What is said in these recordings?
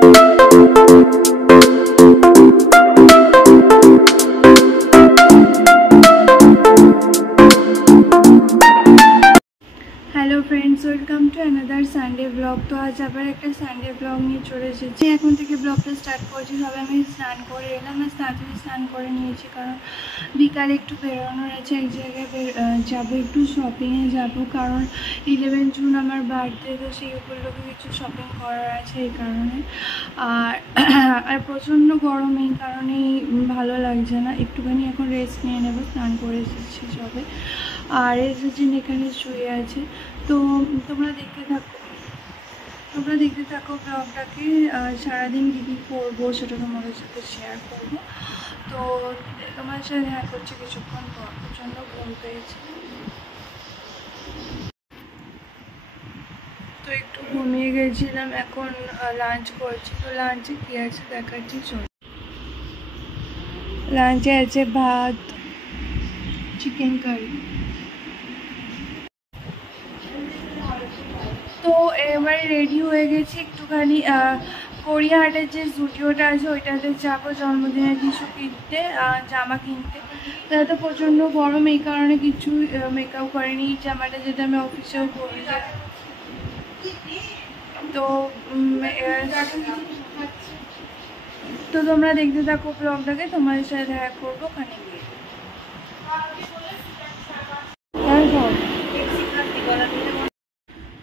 Hello friends, welcome to another Sunday blog. तो आज आबार एक सानडे ब्लग नहीं चले एसेছি। এখন থেকে ব্লগটা স্টার্ট করছি। সবে আমি স্নান করে এলাম, তাড়াতাড়ি স্নান করে নিয়েছি কারণ বিকালে একটু বেরোনোর আছে, এক জায়গায় যাবো, একটু শপিংয়ে যাব কারণ 11 জুন আমার বার্থডে, তো সেই উপলক্ষে কিছু শপিং করার আছে এই কারণে। আর প্রচণ্ড গরম, এই কারণেই ভালো লাগছে না, একটুখানি এখন রেস্ট নিয়ে নেব। স্নান করে এসেছি সবে, আর এসেছেন এখানে শুয়ে আছে। তো তোমরা দেখতে থাকো ব্লগটাকে। সারাদিন কী কী করবো সেটা তোমাদের সাথে শেয়ার করবো। তো তোমার সাথে দেখা করছি কিছুক্ষণ পর। প্রচণ্ড ঘুম পেয়েছে, তো একটু ঘুমিয়ে গেছিলাম। এখন লাঞ্চ করছি। তো লাঞ্চে কী আছে দেখাচ্ছি, চল। লাঞ্চে আছে ভাত, চিকেন কারি। তো এবারে রেডি হয়ে গেছি, একটুখানি গড়িয়াহাটের যে স্টুডিওটা আছে ওইটাতে যাবো জন্মদিনের কিছু কিনতে, জামা কিনতে। তো প্রচণ্ড গরম, এই কারণে কিছু মেকআপ করিনি। জামাটা যেটা আমি অফিসেও পরি। তো তোমরা দেখতে থাকো ব্লগটাকে, তোমাদের সাথে দেখা করবো ওখানে গিয়ে।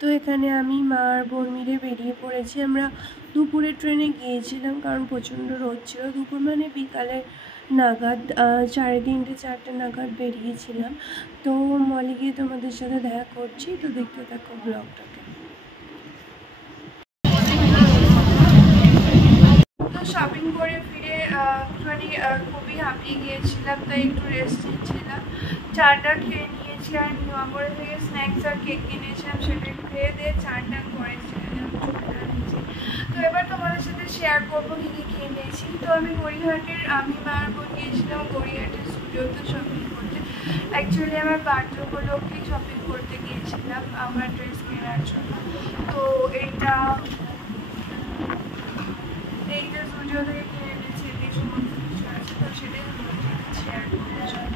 তো এখানে আমি মা আর বোন মিলে বেরিয়ে পড়েছি। আমরা দুপুরে ট্রেনে গিয়েছিলাম কারণ প্রচণ্ড রোদ ছিল। দুপুর মানে বিকালে নাগাদ, 3:30 4টে নাগাদ বেরিয়েছিলাম। তো মলে গিয়ে তোমাদের সাথে দেখা করছি। তো দেখতে থাকো ব্লগটাকে। তো শপিং করে ফিরে একটুখানি খুবই হাঁপিয়ে গিয়েছিলাম, তাই একটু রেস্ট নিচ্ছিলাম। চাটা খেয়ে নিয়েছি, আর নিউমোড়া থেকে স্ন্যাক্স আর কেক কিনেছিলাম, সেটা খেয়ে দিয়ে চান টান করেছিলাম। তো এবার তোমাদের সাথে শেয়ার করবো কী কী খেয়ে নিয়েছি। তো আমি মা আর বোন গিয়েছিলাম গড়িয়াহাটের স্টুডিওতে শপিং করতে। অ্যাকচুয়ালি আমার বার্থডে উপলক্ষেই শপিং করতে গিয়েছিলাম আমার ড্রেস কেনার জন্য। তো এইটা স্টুডিও থেকে কিনে এনেছি, এই সমস্ত কিছু আছে, তো সেটাই শেয়ার করতে চাই।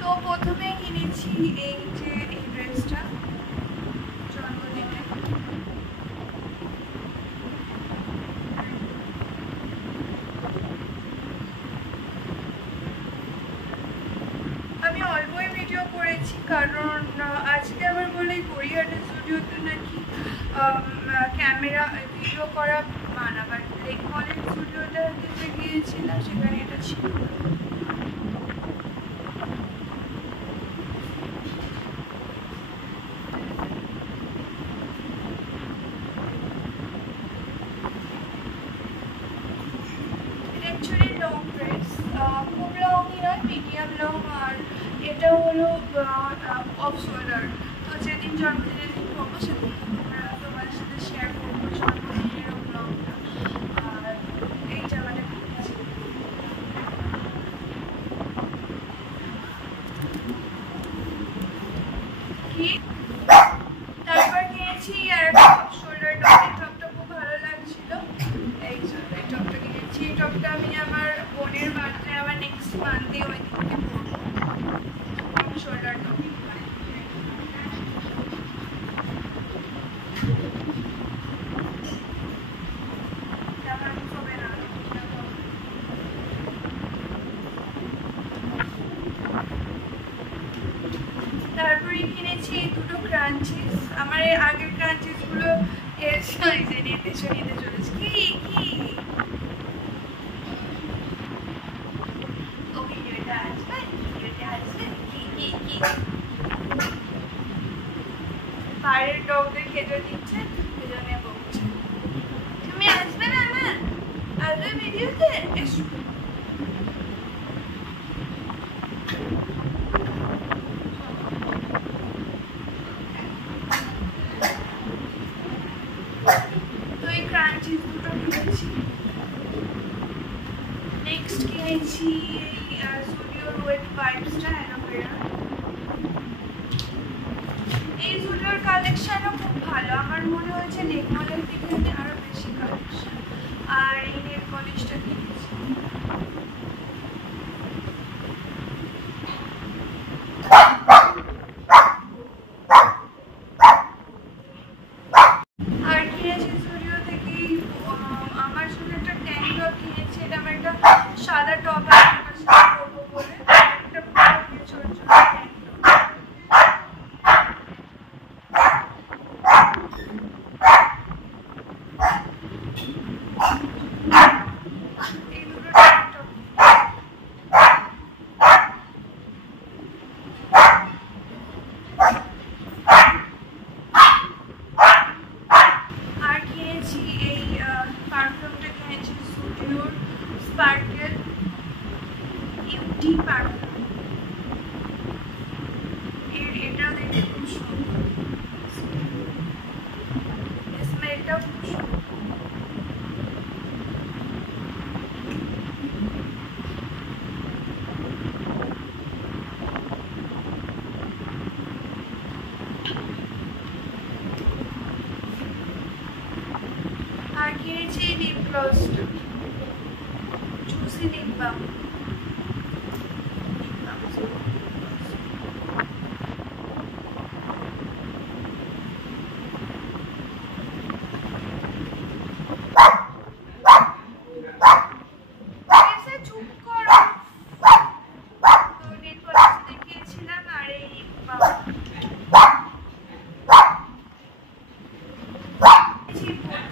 তো প্রথমে কিনেছি এই ড্রেসটা জন্মদিনে। আমি অল্পই ভিডিও করেছি কারণ আজকে আমার বলে গড়িয়াহাটের স্টুডিওতে নাকি ক্যামেরা ভিডিও করা মানা, বাট লেক মলের স্টুডিওটাতে গিয়েছিলাম, সেখানে এটা ছিল। অ্যাকচুয়ালি লং ড্রেস, খুব লংই নয়, মিডিয়াম লং। আর এটা হলো অফ শোল্ডার। তো যেদিন জন্মদিনের দিন করবো সেদিন তোমাদের সাথে শেয়ার করবো জন্মদিনের ব্লগটা। আর এই জামাটা কিনেছি। তারপর কিনেছি আর একটা অফ শোল্ডার টপ। এই টপটা খুব ভালো লাগছিল, এই টপটা কিনেছি। এই টপটা আমি আমার বোনের বার্থডে, আমার নেক্সট মান্থে ওই দিনকে পরবো। Off shoulder top. তারপরে কিনেছি দুটো ক্রাঞ্চিস। আমার এই আগের ক্রাঞ্চিসগুলো নিতে চলেছে। কি বাইরের ডগদের খেতে দিচ্ছে, সেজন্য বলছে তুমি আসবে না মা, আসবে ভিডিওতে, এসো। তো এই ক্রাঞ্চিস দুটো কিনেছি। নেক্সট কিনেছি এই স্টুডিওর ওয়েট ভাইবসটা অ্যালোভেরা। এই স্টুডিওর কালেকশনও খুব ভালো, আমার মনে হয়েছে নেকমলের থেকে আরো বেশি কালেকশন। আর এই নেল পলিশটা কিনেছি। আর কিনেছি স্টুডিও থেকে আমার জন্য একটা ট্যাঙ্ক টপ কিনেছি। এটা আমার একটা সাদা টপ করবো বলে একটা ছোট ছোট ট্যাঙ্ক টপ। এই দুটো ট্যাঙ্ক টপ। আর কিনেছি এই পারফিউমটা কিনেছি স্টুডিওর স্পার্কেল ইউটি পারফিউম। এটা দেখতে খুব সুন্দর, স্মেলটাও খুব সুন্দর। আর কিনেছি লিপ গ্লসটা, জুসি লিপ বাম। চুপ করো। তো নেল পলিশ দেখিয়েছিলাম আর এই লিপ বাম।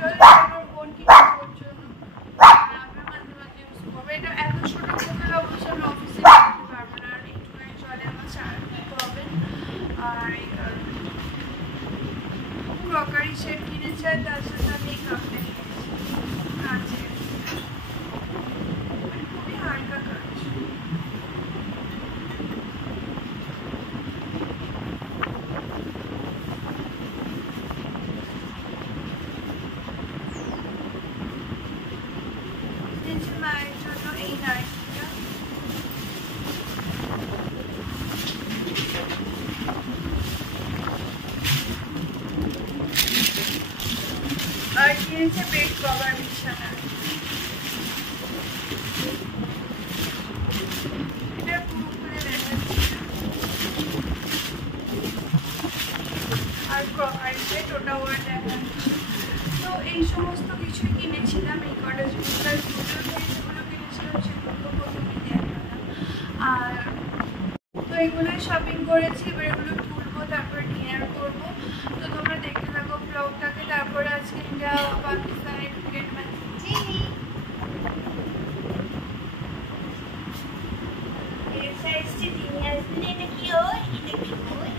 বোতল আমার বোন কিনেছে ওর জন্য, আমরা মাঝে মাঝে ইউজ করবো। এটা এত ছোট বোতল অবশ্য আমি অফিসে রাখতে পারবো না, আর একটুখানি জলে আমার চারা দিতে হবে। আর ক্রকারি সেট কিনেছে, আর তার সাথে আমি এই কাপটা কিনেছি কাঁচের, খুবই হালকা কাঁচ। মায়ের জন্য এই নাইটিটা। আর কিনেছে বেড কভার বিছানার। এটা পুরো খুলে দেখাচ্ছি। আর ক্রকারি সেট ওটা ওর দেখাচ্ছি। তো এই সমস্ত কিছুই কিনেছিলাম। এই কটা যেগুলো যেগুলো কিনেছিলাম সেগুলো প্রথমে দেখালাম। আর তো এগুলোই শপিং করেছি। এবার এগুলো তুলবো, তারপরে ডিনার করবো। তো তোমরা দেখতে থাকো ব্লগটাকে। তারপরে আজকে ইন্ডিয়া পাকিস্তানের ক্রিকেট ম্যাচ। এর সাইজটি নিয়ে আসবেন। এটা কি হয়? এটা কি হয়?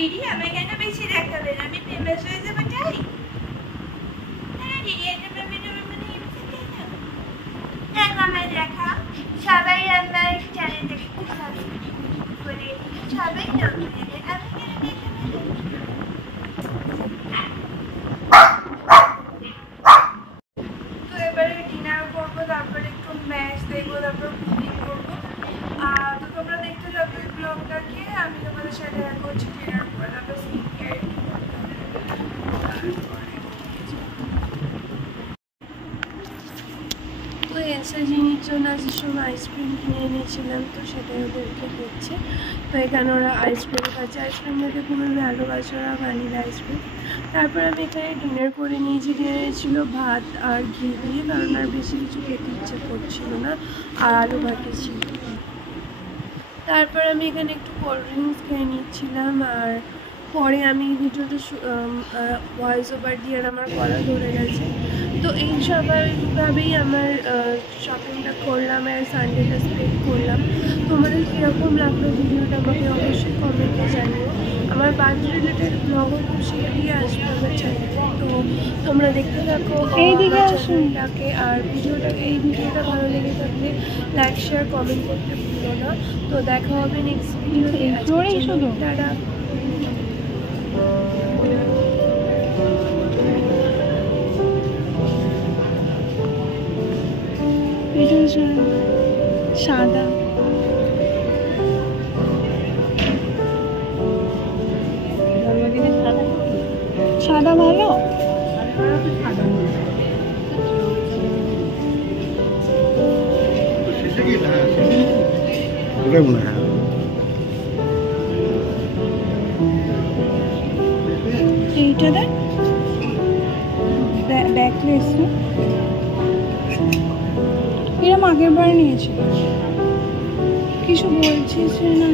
দিদি আমায় কেন বেশি দেখাবেন? আমি ফেমাস হয়ে যাবো তাই? হ্যাঁ দিদি, এটা ভেবে দেখো আমায় দেখা। সবাই আমার চ্যানেলটাকে সাবস্ক্রাইব করে সবাই নতুন এলে আমি কেন দেখাবেন? তো এবারে ডিনার করবো, তারপরে একটু ম্যাচ দেখবো, তারপর কুকিং করবো। তো তোমরা দেখতে থাকো এই ব্লগটাকে। আমি তোমাদের সাথে দেখা করছি ডিনার করে, তারপর স্কিন কেয়ার। তো এসএজির জন্য আজকের সময় আইসক্রিম কিনে এনেছিলাম, তো সেটাই ওদেরকে দিচ্ছে। তো এখানে ওরা আইসক্রিম খাচ্ছে। আইসক্রিমটাকে খুবই ভালোবাসে ওরা, ভ্যানিলা আইসক্রিম। তারপর আমি এখানে ডিনার করে নিয়েছি। ডিনারে ছিল ভাত আর ঘি দিয়ে, কারণ আর বেশি কিছু খেতে ইচ্ছে করছিল না, আর আলু ভাতে ছিল। তারপর আমি এখানে একটু কোল্ড ড্রিঙ্কস খেয়ে নিচ্ছিলাম। আর পরে আমি ভিডিওটা ভয়েস ওভার দিয়ে আমার গলা ধরে গেছে। তো এই স্বাভাবিকভাবেই আমার শপিংটা করলাম আর সানডেটা স্পেন্ড করলাম। তোমাদের কীরকম লাগলো ভিডিওটা আমাকে অবশ্যই কমেন্টে জানিও। আমার বার্থডে রিলেটেড ব্লগও খুব শীঘ্রই আসবে আমার চ্যানেলে। তো তোমরা দেখতে থাকো এইদিকে চ্যানেলটাকে। আর এই ভিডিওটা ভালো লেগে থাকলে লাইক শেয়ার কমেন্ট করতে ভুলো না। তো দেখা হবে নেক্সট ভিডিওতে। টাটা। সাদা সাদা ভালো। এইটা দেখ ব্যাকলেস না, এরম আগের বার নিয়েছিল। কিছু বলছিস না?